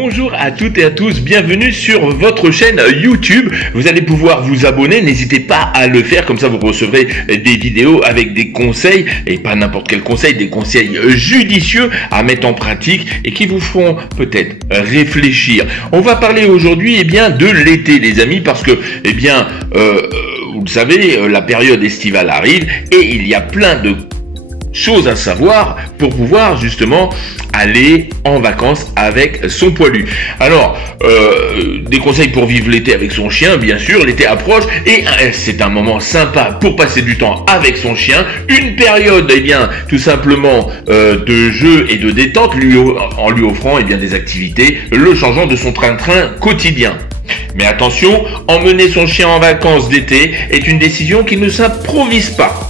Bonjour à toutes et à tous, bienvenue sur votre chaîne YouTube. Vous allez pouvoir vous abonner, n'hésitez pas à le faire, comme ça vous recevrez des vidéos avec des conseils, et pas n'importe quel conseil, des conseils judicieux à mettre en pratique et qui vous feront peut-être réfléchir. On va parler aujourd'hui de l'été les amis, parce que vous le savez, la période estivale arrive et il y a plein de choses à savoir pour pouvoir justement aller en vacances avec son poilu. Alors, des conseils pour vivre l'été avec son chien, bien sûr, l'été approche et c'est un moment sympa pour passer du temps avec son chien, une période tout simplement de jeu et de détente, en lui offrant des activités, le changeant de son train-train quotidien. Mais attention, emmener son chien en vacances d'été est une décision qui ne s'improvise pas.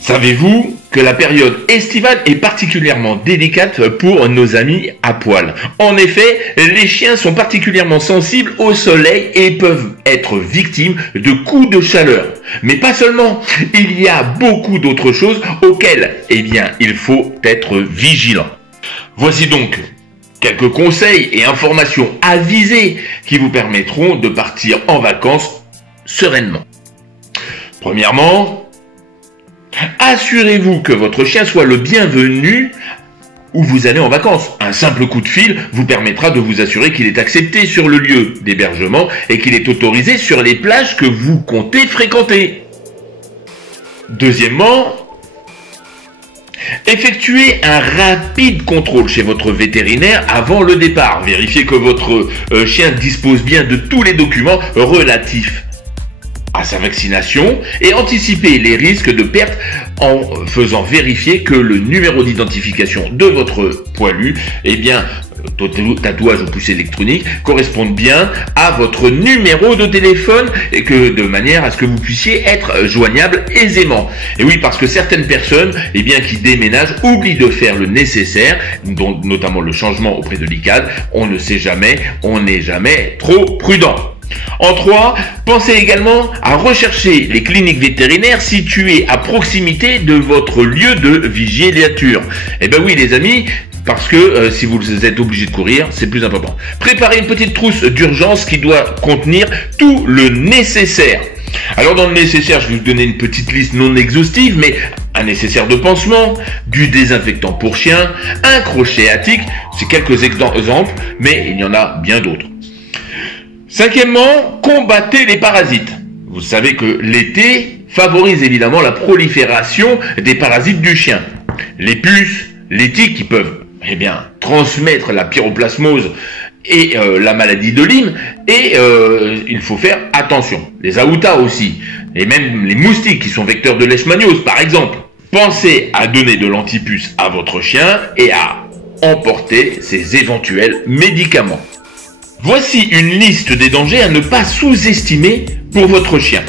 Savez-vous que la période estivale est particulièrement délicate pour nos amis à poil? En effet, les chiens sont particulièrement sensibles au soleil et peuvent être victimes de coups de chaleur. Mais pas seulement, il y a beaucoup d'autres choses auxquelles il faut être vigilant. Voici donc quelques conseils et informations avisées qui vous permettront de partir en vacances sereinement. Premièrement, assurez-vous que votre chien soit le bienvenu où vous allez en vacances. Un simple coup de fil vous permettra de vous assurer qu'il est accepté sur le lieu d'hébergement et qu'il est autorisé sur les plages que vous comptez fréquenter. Deuxièmement, effectuez un rapide contrôle chez votre vétérinaire avant le départ. Vérifiez que votre chien dispose bien de tous les documents relatifs à sa vaccination et anticiper les risques de perte en faisant vérifier que le numéro d'identification de votre poilu, tatouage ou puce électronique, corresponde bien à votre numéro de téléphone et que de manière à ce que vous puissiez être joignable aisément. Et oui, parce que certaines personnes qui déménagent oublient de faire le nécessaire, dont notamment le changement auprès de l'ICAD. On ne sait jamais, on n'est jamais trop prudent. En 3, pensez également à rechercher les cliniques vétérinaires situées à proximité de votre lieu de villégiature. Oui les amis, parce que si vous êtes obligé de courir, c'est plus important. Préparez une petite trousse d'urgence qui doit contenir tout le nécessaire. Alors dans le nécessaire, je vais vous donner une petite liste non exhaustive, mais un nécessaire de pansement, du désinfectant pour chien, un crochet à tiques, c'est quelques exemples, mais il y en a bien d'autres. Cinquièmement, combattez les parasites. Vous savez que l'été favorise évidemment la prolifération des parasites du chien. Les puces, les tiques qui peuvent transmettre la pyroplasmose et la maladie de Lyme, et il faut faire attention. Les aoutas aussi, et même les moustiques qui sont vecteurs de leishmaniose par exemple. Pensez à donner de l'antipuce à votre chien et à emporter ses éventuels médicaments. Voici une liste des dangers à ne pas sous-estimer pour votre chien.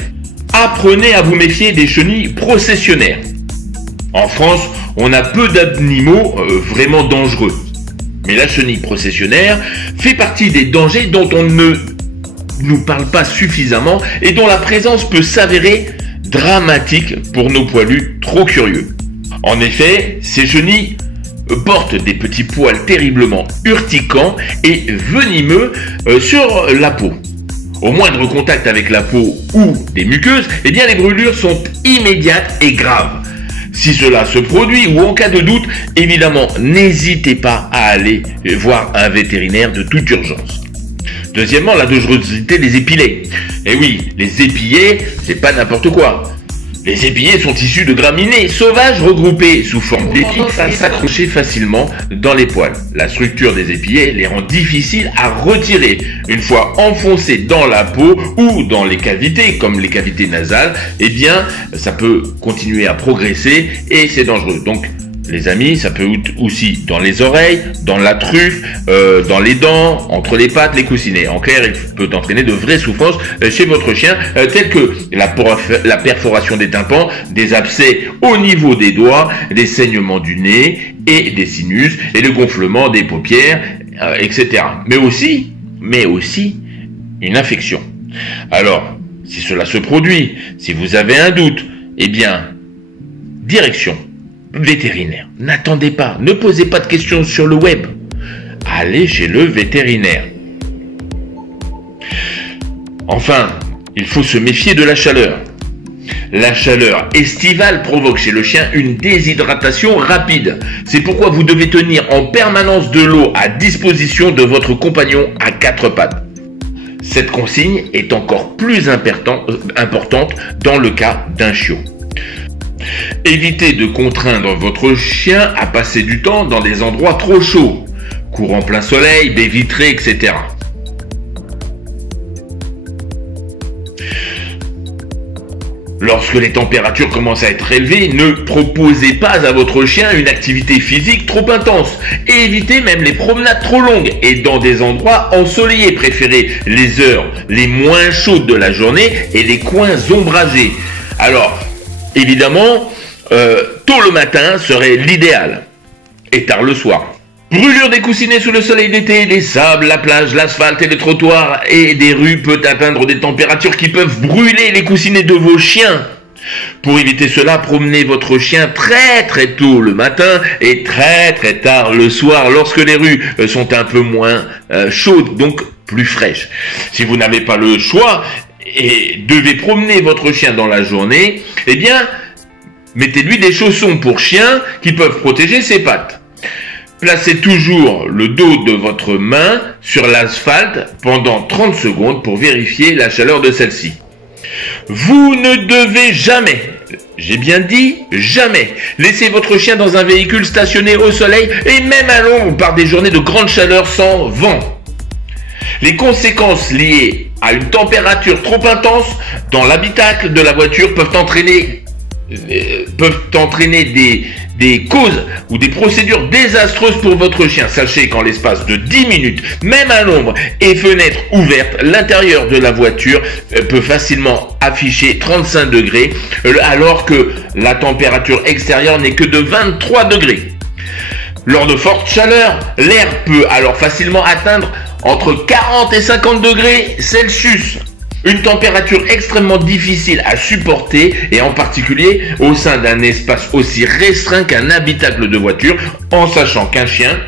Apprenez à vous méfier des chenilles processionnaires. En France, on a peu d'animaux vraiment dangereux. Mais la chenille processionnaire fait partie des dangers dont on ne nous parle pas suffisamment et dont la présence peut s'avérer dramatique pour nos poilus trop curieux. En effet, ces chenilles portent des petits poils terriblement urticants et venimeux sur la peau. Au moindre contact avec la peau ou des muqueuses, les brûlures sont immédiates et graves. Si cela se produit ou en cas de doute, évidemment, n'hésitez pas à aller voir un vétérinaire de toute urgence. Deuxièmement, la dangerosité des épillets. Et oui, les épillets, c'est pas n'importe quoi. Les épillets sont issus de graminées sauvages regroupées sous forme d'épis à s'accrocher facilement dans les poils. La structure des épillets les rend difficiles à retirer. Une fois enfoncés dans la peau ou dans les cavités, comme les cavités nasales, ça peut continuer à progresser et c'est dangereux. Donc, les amis, ça peut être aussi dans les oreilles, dans la truffe, dans les dents, entre les pattes, les coussinets. En clair, il peut entraîner de vraies souffrances chez votre chien, telles que la perforation des tympans, des abcès au niveau des doigts, des saignements du nez et des sinus, et le gonflement des paupières, etc. Mais aussi une infection. Alors, si cela se produit, si vous avez un doute, direction vétérinaire. N'attendez pas, ne posez pas de questions sur le web. allez chez le vétérinaire. Enfin, il faut se méfier de la chaleur. La chaleur estivale provoque chez le chien une déshydratation rapide. C'est pourquoi vous devez tenir en permanence de l'eau à disposition de votre compagnon à quatre pattes. Cette consigne est encore plus importante dans le cas d'un chiot. Évitez de contraindre votre chien à passer du temps dans des endroits trop chauds, cours en plein soleil, baies vitrées, etc. Lorsque les températures commencent à être élevées, ne proposez pas à votre chien une activité physique trop intense. Et évitez même les promenades trop longues et dans des endroits ensoleillés. Préférez les heures les moins chaudes de la journée et les coins ombragés. Alors, évidemment, tôt le matin serait l'idéal et tard le soir. Brûlure des coussinets sous le soleil d'été, les sables, la plage, l'asphalte et les trottoirs et des rues peut atteindre des températures qui peuvent brûler les coussinets de vos chiens. Pour éviter cela, promenez votre chien très tôt le matin et très tard le soir lorsque les rues sont un peu moins chaudes, donc plus fraîches. Si vous n'avez pas le choix et devez promener votre chien dans la journée, eh bien, mettez-lui des chaussons pour chien qui peuvent protéger ses pattes. Placez toujours le dos de votre main sur l'asphalte pendant 30 secondes pour vérifier la chaleur de celle-ci. Vous ne devez jamais, j'ai bien dit jamais, laisser votre chien dans un véhicule stationné au soleil et même à l'ombre par des journées de grande chaleur sans vent. Les conséquences liées à une température trop intense dans l'habitacle de la voiture peuvent entraîner des causes ou des procédures désastreuses pour votre chien. Sachez qu'en l'espace de 10 minutes, même à l'ombre et fenêtre ouverte, l'intérieur de la voiture peut facilement afficher 35 degrés alors que la température extérieure n'est que de 23 degrés. Lors de fortes chaleurs, l'air peut alors facilement atteindre entre 40 et 50 degrés Celsius. Une température extrêmement difficile à supporter et en particulier au sein d'un espace aussi restreint qu'un habitacle de voiture, en sachant qu'un chien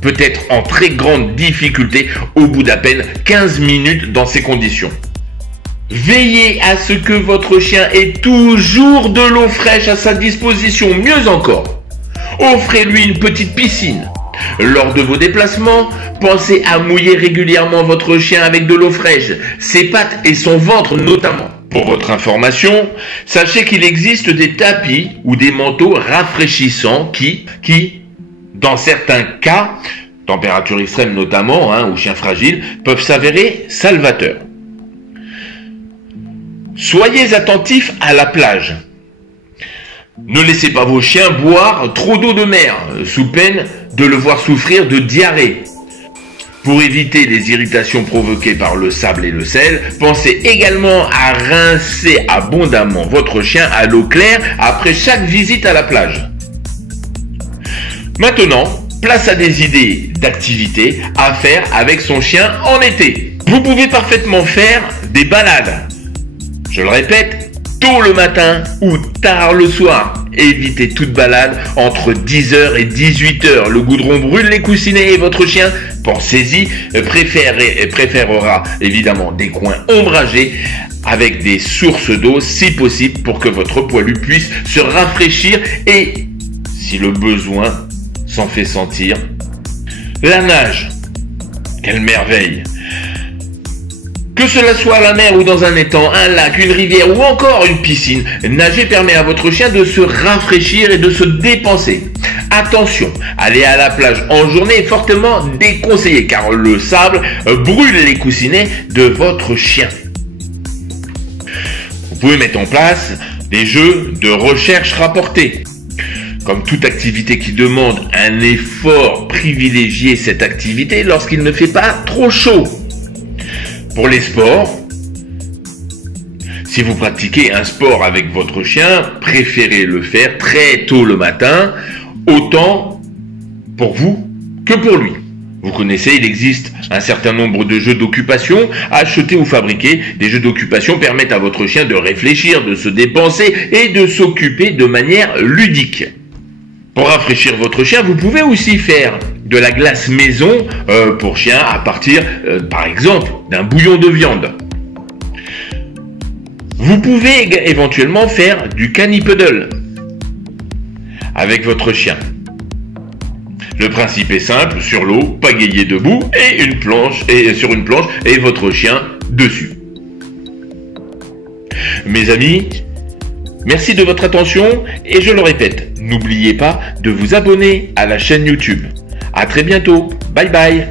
peut être en très grande difficulté au bout d'à peine 15 minutes dans ces conditions. Veillez à ce que votre chien ait toujours de l'eau fraîche à sa disposition, mieux encore. Offrez-lui une petite piscine. Lors de vos déplacements, pensez à mouiller régulièrement votre chien avec de l'eau fraîche, ses pattes et son ventre notamment. Pour votre information, sachez qu'il existe des tapis ou des manteaux rafraîchissants qui, dans certains cas, température extrême notamment, ou chien fragile, peuvent s'avérer salvateurs. Soyez attentifs à la plage. Ne laissez pas vos chiens boire trop d'eau de mer, sous peine de le voir souffrir de diarrhée. Pour éviter les irritations provoquées par le sable et le sel, pensez également à rincer abondamment votre chien à l'eau claire après chaque visite à la plage. Maintenant, place à des idées d'activités à faire avec son chien en été. Vous pouvez parfaitement faire des balades. Je le répète, tôt le matin ou tard le soir. Évitez toute balade entre 10h et 18h. Le goudron brûle les coussinets et votre chien, pensez-y, préférera évidemment des coins ombragés avec des sources d'eau si possible pour que votre poilu puisse se rafraîchir et, si le besoin s'en fait sentir, la nage. Quelle merveille! Que cela soit à la mer ou dans un étang, un lac, une rivière ou encore une piscine, nager permet à votre chien de se rafraîchir et de se dépenser. Attention, aller à la plage en journée est fortement déconseillé car le sable brûle les coussinets de votre chien. Vous pouvez mettre en place des jeux de recherche rapportés. Comme toute activité qui demande un effort, privilégiez cette activité lorsqu'il ne fait pas trop chaud. Pour les sports, si vous pratiquez un sport avec votre chien, préférez le faire très tôt le matin, autant pour vous que pour lui. Vous connaissez, il existe un certain nombre de jeux d'occupation achetés ou fabriqués. Des jeux d'occupation permettent à votre chien de réfléchir, de se dépenser et de s'occuper de manière ludique. Pour rafraîchir votre chien, vous pouvez aussi faire de la glace maison pour chien à partir, par exemple, d'un bouillon de viande. Vous pouvez éventuellement faire du canipuddle avec votre chien. Le principe est simple, sur l'eau, pagayer debout et sur une planche et votre chien dessus. Mes amis, merci de votre attention et je le répète, n'oubliez pas de vous abonner à la chaîne YouTube. À très bientôt, bye bye.